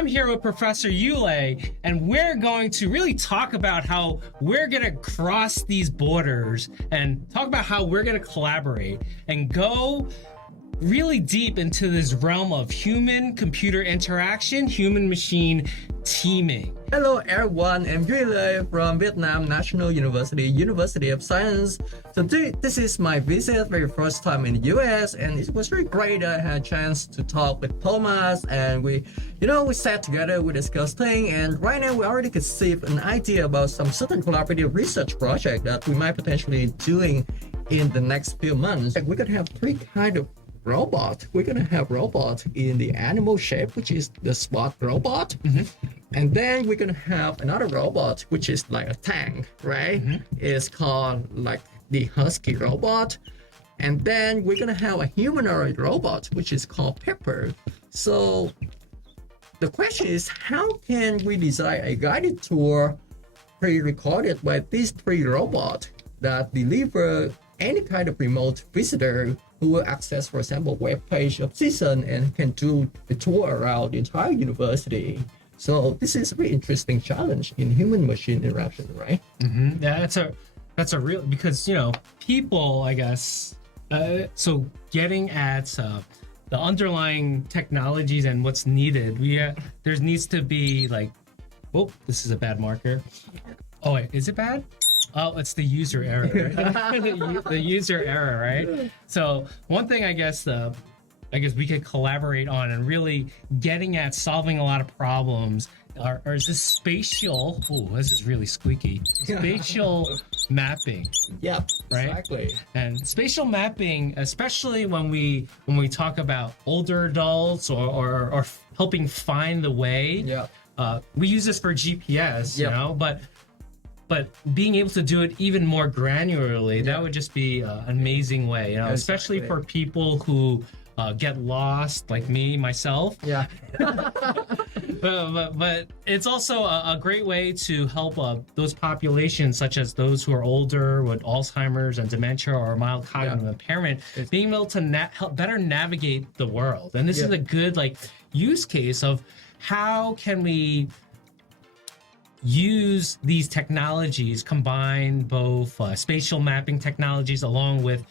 I'm here with Professor Yule, and we're going to really talk about how we're going to cross these borders and talk about how we're going to collaborate and go really deep into this realm of human-computer interaction, human-machine teaming. Hello everyone, I'm Yule from Vietnam National University, University of Science. So this is my visit for the first time in the US, and it was really great. I had a chance to talk with Thomas, and we sat together, we discussed things, and right now we already conceived an idea about some certain collaborative research project that we might potentially doing in the next few months. We're gonna have three kind of robot. We're gonna have robot in the animal shape, which is the spot robot. And then we're gonna have another robot, which is like a tank, right? It's called like the husky robot. And then we're gonna have a humanoid robot, which is called Pepper. So the question is, how can we design a guided tour pre-recorded by these three robots that deliver any kind of remote visitor who will access, for example, web page of CSUN and can do the tour around the entire university. So this is a very interesting challenge in human-machine interaction, right? Yeah, that's a real, because people, I guess. So getting at the underlying technologies and what's needed, there needs to be like, oh, this is a bad marker. Oh wait, is it bad? Oh, it's the user error, right? The user error, right? So one thing I guess we could collaborate on and really getting at solving a lot of problems is this spatial, this is really squeaky, spatial mapping. Yep, right? Exactly. And spatial mapping, especially when we talk about older adults or helping find the way, we use this for GPS, but being able to do it even more granularly, that would just be an amazing way, especially for people who get lost, like myself. Yeah. but it's also a great way to help those populations, such as those who are older with Alzheimer's and dementia or mild cognitive impairment, being able to help better navigate the world. And this is a good use case of how can we use these technologies, combine both spatial mapping technologies along with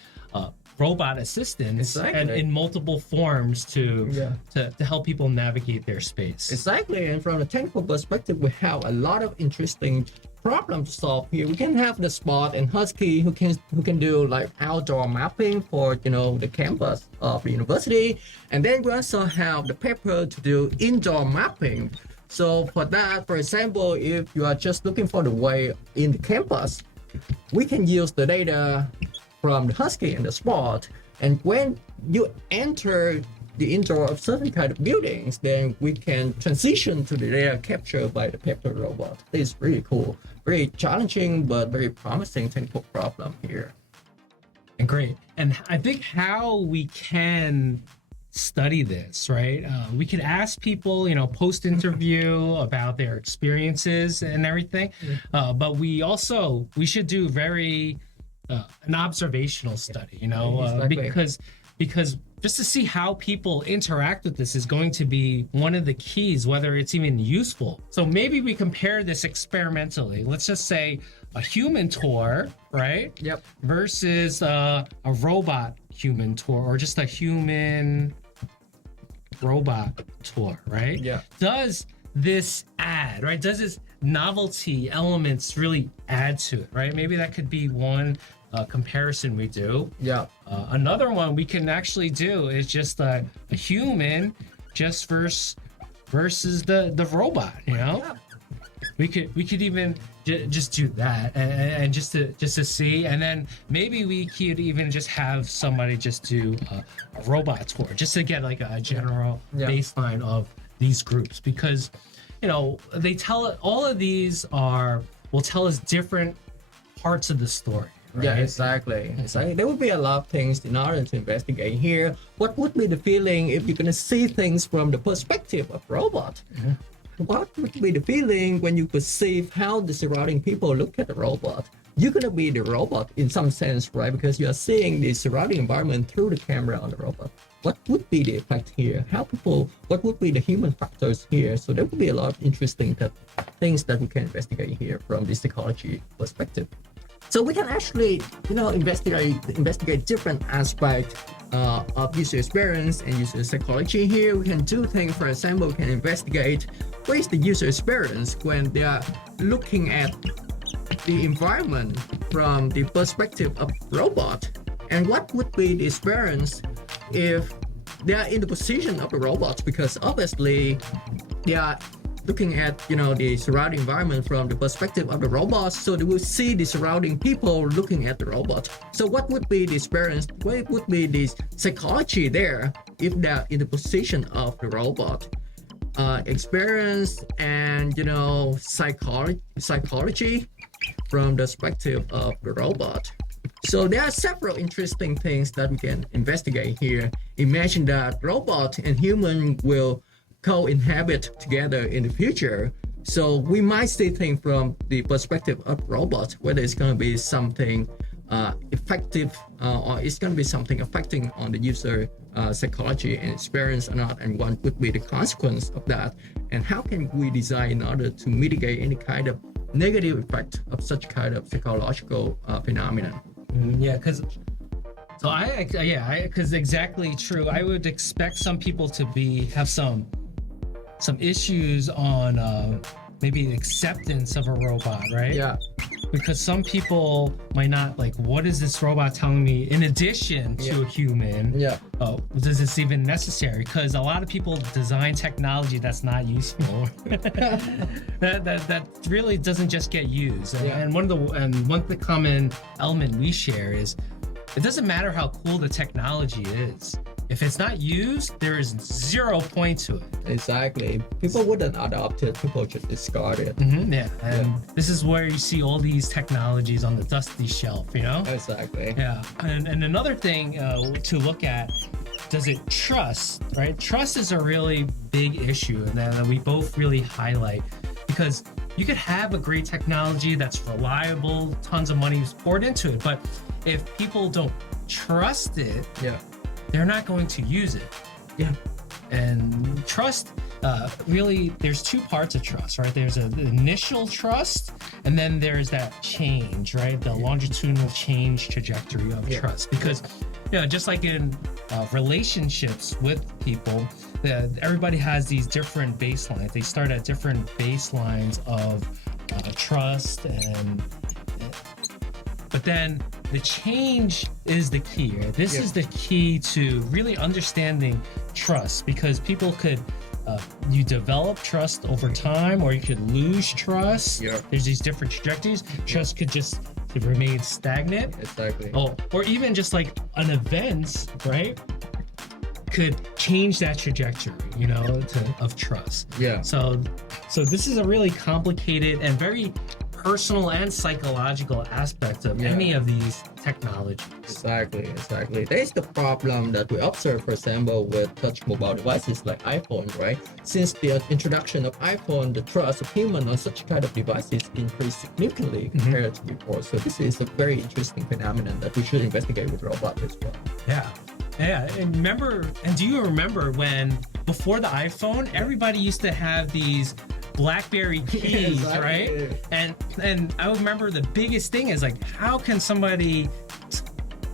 robot assistance and in multiple forms to help people navigate their space. Exactly, and from a technical perspective, we have a lot of interesting problems to solve here. We can have the Spot and Husky who can do like outdoor mapping for the campus of the university, and then we also have the Pepper to do indoor mapping. So for that, for example, if you are just looking for the way in the campus, we can use the data from the Husky and the Spot. And when you enter the indoor of certain kind of buildings, then we can transition to the data captured by the Pepper robot. This is really cool. Very challenging, but very promising technical problem here. And great. And I think how we can study this, right? We could ask people, post-interview about their experiences and everything. But we should do an observational study, because just to see how people interact with this is going to be one of the keys, whether it's even useful. So maybe we compare this experimentally. Let's just say a human tour, right? Yep. Versus a robot human tour, or just a human robot tour, right? Yeah. Does this add, right? Does this novelty elements really add to it, right? Maybe that could be one comparison we do. Yeah. Another one we can actually do is just a human just versus the robot, Yeah. We could even just do that and just to see, and then maybe we could even just have somebody just do a robot tour just to get like a general baseline of these groups, because they all of these will tell us different parts of the story. Right? Yeah, exactly. There would be a lot of things in order to investigate here. What would be the feeling if you're going to see things from the perspective of robot? What would be the feeling when you perceive how the surrounding people look at the robot? you're gonna be the robot in some sense, right? Because you are seeing the surrounding environment through the camera on the robot. What would be the effect here? What would be the human factors here? So there would be a lot of interesting things that we can investigate here from the psychology perspective. So we can actually, investigate different aspects of user experience and user psychology here. We can do things, for example, we can investigate what is the user experience when they are looking at the environment from the perspective of robot, and what would be the experience if they are in the position of the robots, because obviously they are looking at the surrounding environment from the perspective of the robots, so they will see the surrounding people looking at the robot. So what would be the experience, what would be the psychology there if they're in the position of the robot? Experience and psychology from the perspective of the robot. So there are several interesting things that we can investigate here. Imagine that robot and human will co-inhabit together in the future. So we might see things from the perspective of robots, whether it's going to be something effective or it's going to be something affecting on the user psychology and experience or not, and what would be the consequence of that, and how can we design in order to mitigate any kind of negative effect of such kind of psychological phenomenon. Yeah, because because exactly true. I would expect some people to have some issues on maybe acceptance of a robot, right? Yeah. Because some people might not like, what is this robot telling me in addition to a human? Yeah. Oh, is this even necessary? Because a lot of people design technology that's not useful. that really doesn't just get used. And one of the common element we share is it doesn't matter how cool the technology is. If it's not used, there is 0 point to it. Exactly. People wouldn't adopt it. People just discard it. This is where you see all these technologies on the dusty shelf, Exactly. Yeah. And another thing to look at, does it trust, right? Trust is a really big issue, and that we both really highlight, because you could have a great technology that's reliable, tons of money is poured into it, but if people don't trust it, they're not going to use it. Yeah. And trust, really, there's two parts of trust, right? There's an initial trust, and then there's that change, right? The longitudinal change trajectory of trust. Because, just like in relationships with people, everybody has these different baselines. They start at different baselines of trust, but then the change is the key, right? This is the key to really understanding trust, because people could, you develop trust over time, or you could lose trust. There's these different trajectories. Trust could just remain stagnant. Exactly. Or even just like an event, right, could change that trajectory, of trust. Yeah. So this is a really complicated and very personal and psychological aspect of any of these technologies. Exactly. That is the problem that we observe, for example, with touch mobile devices like iPhone, right? Since the introduction of iPhone, the trust of human on such kind of devices increased significantly compared to before. So this is a very interesting phenomenon that we should investigate with robots as well. Yeah, and do you remember when, before the iPhone, everybody used to have these BlackBerry keys, right? And I remember the biggest thing is like, how can somebody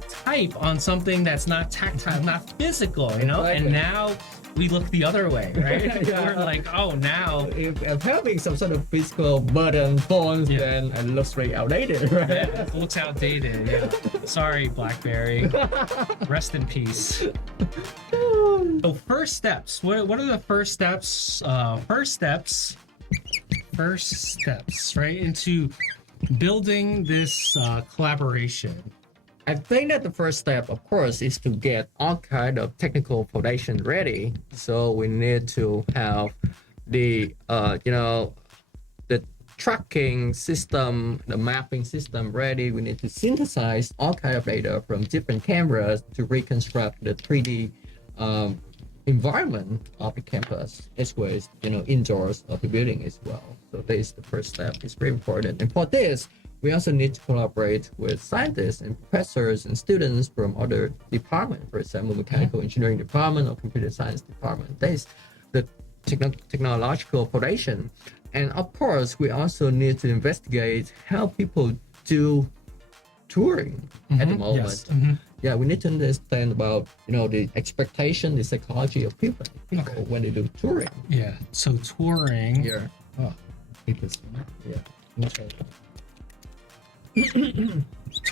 type on something that's not tactile, not physical, And now we look the other way, right? We're like, oh, now if having some sort of physical button phones, then it looks very outdated, right? Yeah, it looks outdated. Yeah. Sorry, BlackBerry. Rest in peace. So first steps. What are the first steps? First steps, right, into building this collaboration. I think that the first step, of course, is to get all kind of technical foundation ready. So we need to have the the tracking system, the mapping system ready. We need to synthesize all kind of data from different cameras to reconstruct the 3D environment of the campus, as well as indoors of the building as well. So this is the first step. It's very important. And for this, we also need to collaborate with scientists and professors and students from other departments, for example, mechanical engineering department or computer science department. That is the technological foundation. And of course, we also need to investigate how people do touring at the moment. Yes. Yeah, we need to understand about the expectation, the psychology of people when they do touring. Yeah. So touring. Yeah. Oh, take this one. Yeah.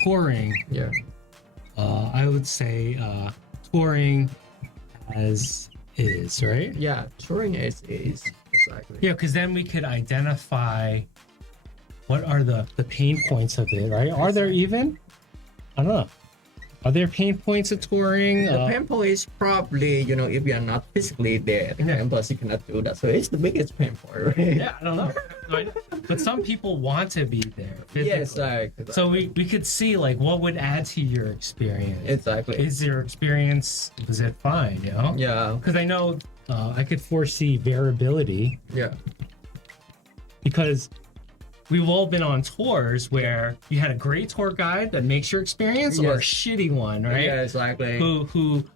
Touring. Yeah. I would say touring as is, right? Yeah. Touring is exactly. Yeah, because then we could identify what are the pain points of it, right? Are there even? I don't know. Are there pain points of touring? The pain point is probably, if you are not physically there at the campus, you cannot do that. So it's the biggest pain point, right? Yeah, I don't know. But some people want to be there physically. Yes, exactly. So we could see like what would add to your experience. Exactly. Is your experience, was it fine, Yeah. Because I know I could foresee variability Yeah. because we've all been on tours where you had a great tour guide that makes your experience or a Yes. shitty one, right? Yeah, exactly.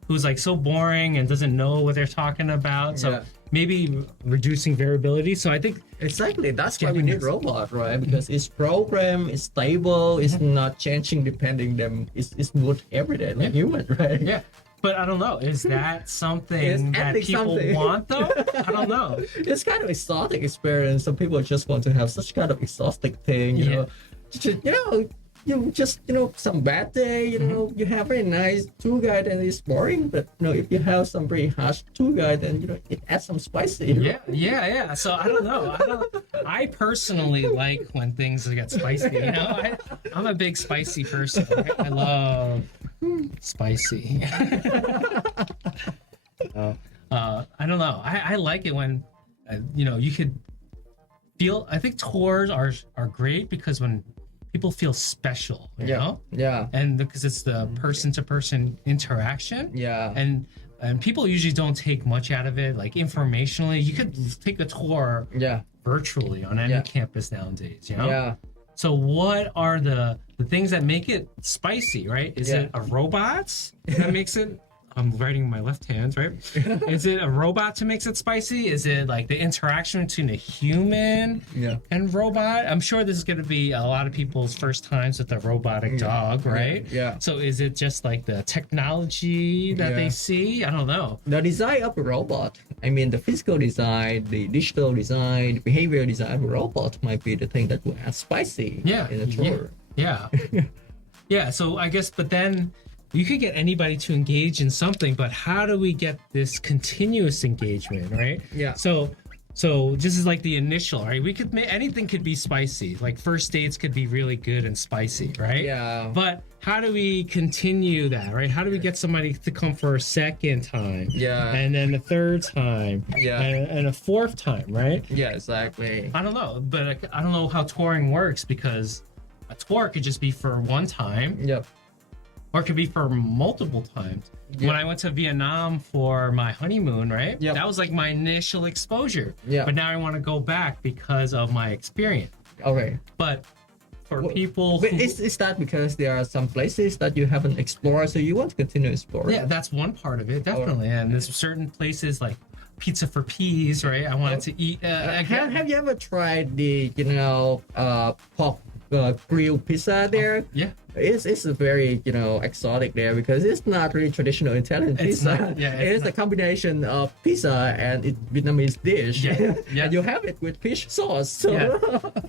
Who's like so boring and doesn't know what they're talking about. So Yeah. maybe reducing variability. So I think Exactly. That's why we Getting need this- robot, right? Because it's programmed, it's stable, it's not changing depending them. It's smooth every day like human, right? yeah. But I don't know. Is that something It's that adding people something. want though? I don't know. It's kind of exotic experience. Some people just want to have such kind of exotic thing, Yeah. You just some bad day, you have a nice tour guide and it's boring, but if you have some very harsh tour guide, then it adds some spicy. Yeah. So I don't know. I personally like when things get spicy. I'm a big spicy person. Right? I love spicy. I don't know. I like it when you could feel. I think tours are great because when people feel special, you know, and because it's the person-to-person interaction, and people usually don't take much out of it, like informationally. You could take a tour virtually on any campus nowadays, So what are the things that make it spicy, right? Is it a robot that makes it? I'm writing with my left hand, right? Is it a robot to makes it spicy? Is it like the interaction between a human and robot? I'm sure this is going to be a lot of people's first times with a robotic dog, right? Yeah. So is it just like the technology that they see? I don't know. The design of a robot, I mean the physical design, the digital design, the behavior design of a robot might be the thing that will add spicy in a tour. Yeah. So I guess, but then you could get anybody to engage in something, but how do we get this continuous engagement, right? Yeah. So this is like the initial, right? We could anything could be spicy. Like first dates could be really good and spicy, right? Yeah. But how do we continue that, right? How do we get somebody to come for a second time? Yeah. And then a third time. Yeah. And a fourth time, right? Yeah, exactly. I don't know, but I don't know how touring works because a tour could just be for one time. Yep. Or it could be for multiple times. Yeah. When I went to Vietnam for my honeymoon, right? Yep. That was like my initial exposure. Yeah. But now I want to go back because of my experience. Okay. But for people But who... is that because there are some places that you haven't explored, so you want to continue exploring? Yeah, that's one part of it, definitely. And there's certain places like Pizza for Peas, right? I wanted to eat... Have you ever tried the, pork grilled pizza there? Yeah. It's a very exotic there because it's not really traditional Italian It's pizza. not, yeah, it's a combination of pizza and Vietnamese dish. Yeah, yeah. And you have it with fish sauce. So.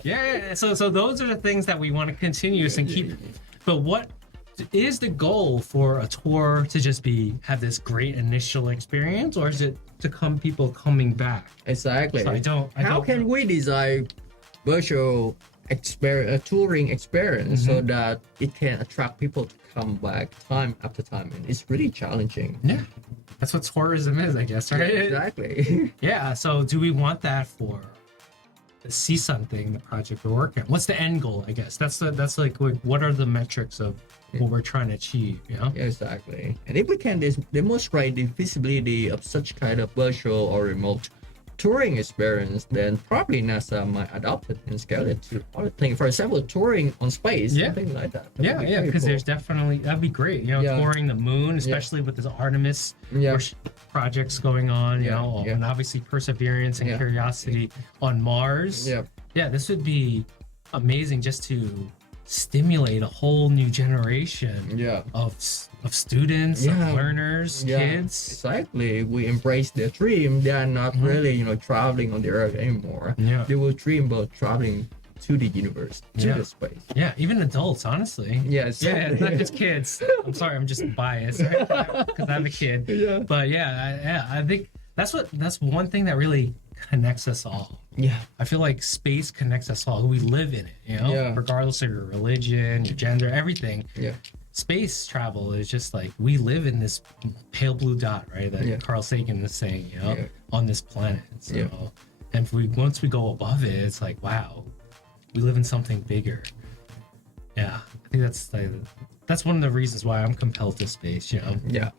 Yeah. So those are the things that we want to continue and keep. But what is the goal for a tour to just have this great initial experience, or is it to people coming back? Exactly. So How can we design virtual touring experience so that it can attract people to come back time after time? And it's really challenging. Yeah, that's what tourism is, I guess, right? Yeah, exactly. Yeah. So do we want that for the CSUN thing, the project we're working on? What's the end goal? I guess that's like what are the metrics of what we're trying to achieve? Yeah, exactly. And if we can demonstrate the feasibility of such kind of virtual or remote touring experience, then probably NASA might adopt it and scale it to other things. For example, touring on space, Yeah. something like that. Yeah, yeah, because there's definitely that'd be great. You know, Yeah. touring the moon, especially with this Artemis Yeah. projects going on. You Yeah, know, yeah. and obviously Perseverance and Yeah. Curiosity on Mars. Yeah. Yeah, this would be amazing just to stimulate a whole new generation Yeah. of students, Yeah. of learners, Yeah, kids. exactly. We embrace their dream. They are not really, traveling on the earth anymore. Yeah. They will dream about traveling to the universe, to Yeah. the space. Yeah, even adults, honestly. Yes. Yeah, it's not just kids. I'm sorry, I'm just biased because I have a kid. Yeah. But yeah, I think that's one thing that really connects us all. Yeah. I feel like space connects us all. We live in it, you know, Yeah. regardless of your religion, your gender, everything. Yeah. Space travel is just like we live in this pale blue dot, right? That Yeah. Carl Sagan is saying, you know, Yeah. on this planet. So, Yeah. and if once we go above it, it's like, wow, we live in something bigger. Yeah, I think that's one of the reasons why I'm compelled to space. You know, Yeah.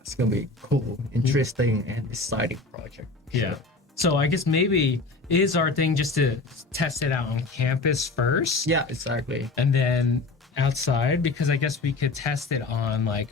It's gonna be cool, interesting, and exciting project. yeah. So I guess maybe it is our thing just to test it out on campus first. Yeah, exactly. And then outside, because I guess we could test it on like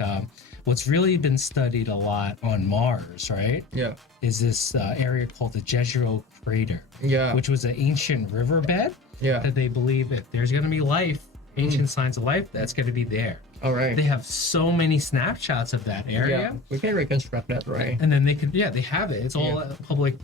what's really been studied a lot on Mars, right? Yeah. Is this area called the Jezero Crater, Yeah. which was an ancient riverbed Yeah. that they believe if there's going to be life, ancient signs of life, that's going to be there. All right. They have so many snapshots of that area. Yeah. We can reconstruct that, right? And then they could, they have it. It's all public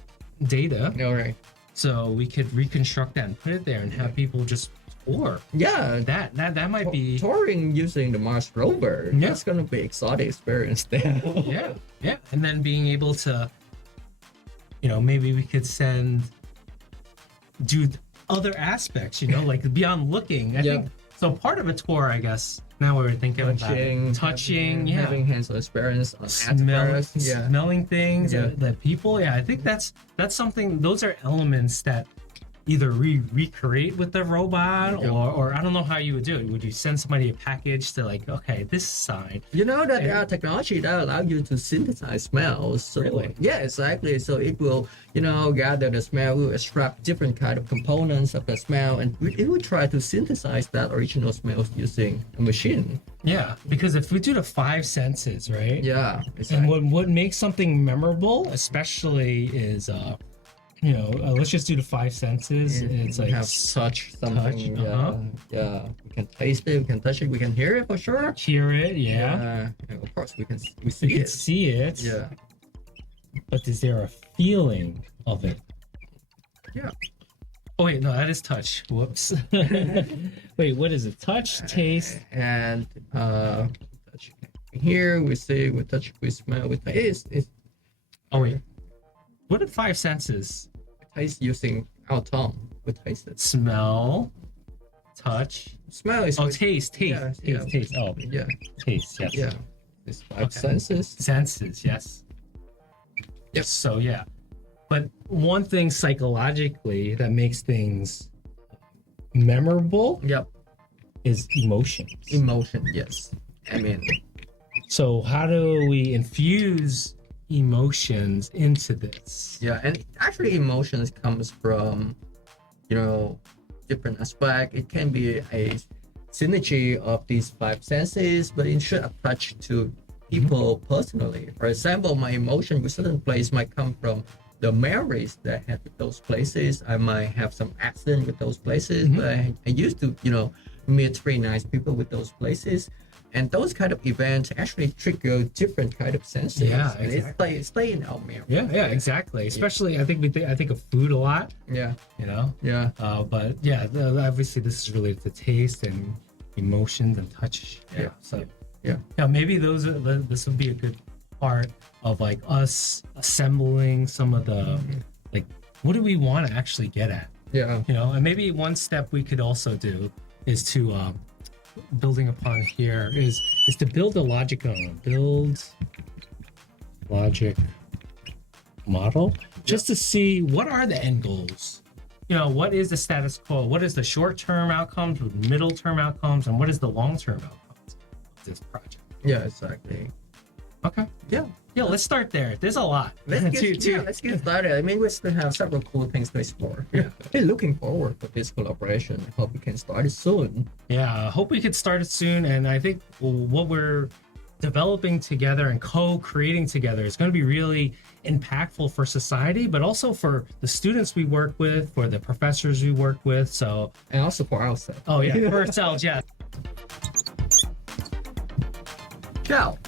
data. All right. So we could reconstruct that and put it there and have people just tour. Yeah. That might be Touring using the Mars rover. Yeah. That's gonna be exotic experience there. yeah. And then being able to, maybe we could do other aspects, like beyond looking. I think so. Part of a tour, I guess. Now we're thinking about touching, having hands-on experience on smelling things, that people. Yeah, I think that's something. Those are elements that either recreate with the robot, or I don't know how you would do it. Would you send somebody a package to like, okay, this sign? You know that there are technology that allow you to synthesize smells. So, really? Yeah, exactly. So it will, gather the smell, will extract different kind of components of the smell, and it will try to synthesize that original smells using a machine. Yeah, because if we do the five senses, right? Yeah, exactly. And what makes something memorable, especially, is let's just do the five senses. It's like have touch something. Yeah. We can taste it. We can touch it. We can hear it for sure. Hear it, yeah. And of course, we We see can it. see it. Yeah. But is there a feeling of it? Yeah. Oh wait, no, that is touch. Whoops. Wait, what is it? Touch, taste, and touch. Here we see, we touch, we smell, we taste. Oh wait, what are five senses? Taste using our tongue. We taste it. Smell, touch. Smell is taste. Yeah, Taste. Oh, yeah, taste. Yes. yeah. It's five senses. Senses. Yes. Yep. So yeah, but one thing psychologically that makes things memorable Yep. is emotions. Emotion. Yes. I mean. So how do we infuse emotions into this? Yeah, and actually emotions comes from, different aspect. It can be a synergy of these five senses, but it should attach to people personally. For example, my emotion with certain place might come from the memories that I had with those places. I might have some accident with those places, but I used to, meet very nice people with those places. And those kind of events actually trigger different kind of senses. Yeah, and exactly. It stay in our memory. Yeah, exactly. Especially, I think of food a lot. Yeah. Yeah. But yeah, obviously this is related to taste and emotions and touch. Yeah. So Yeah. maybe this would be a good part of like us assembling some of the like, what do we want to actually get at? Yeah. And maybe one step we could also do is to building upon here is to build a logic model just to see what are the end goals. What is the status quo? What is the short-term outcomes, middle-term outcomes, and what is the long-term outcomes of this project? Yeah, exactly. Okay. Yeah. Yeah, let's start there. There's a lot. Let's get started. I mean, we still have several cool things to explore. Yeah. We're looking forward to this collaboration. I hope we can start it soon. Yeah, I hope we could start it soon. And I think what we're developing together and co-creating together is going to be really impactful for society, but also for the students we work with, for the professors we work with. So, And also for ourselves. oh yeah, for ourselves, yeah. Ciao.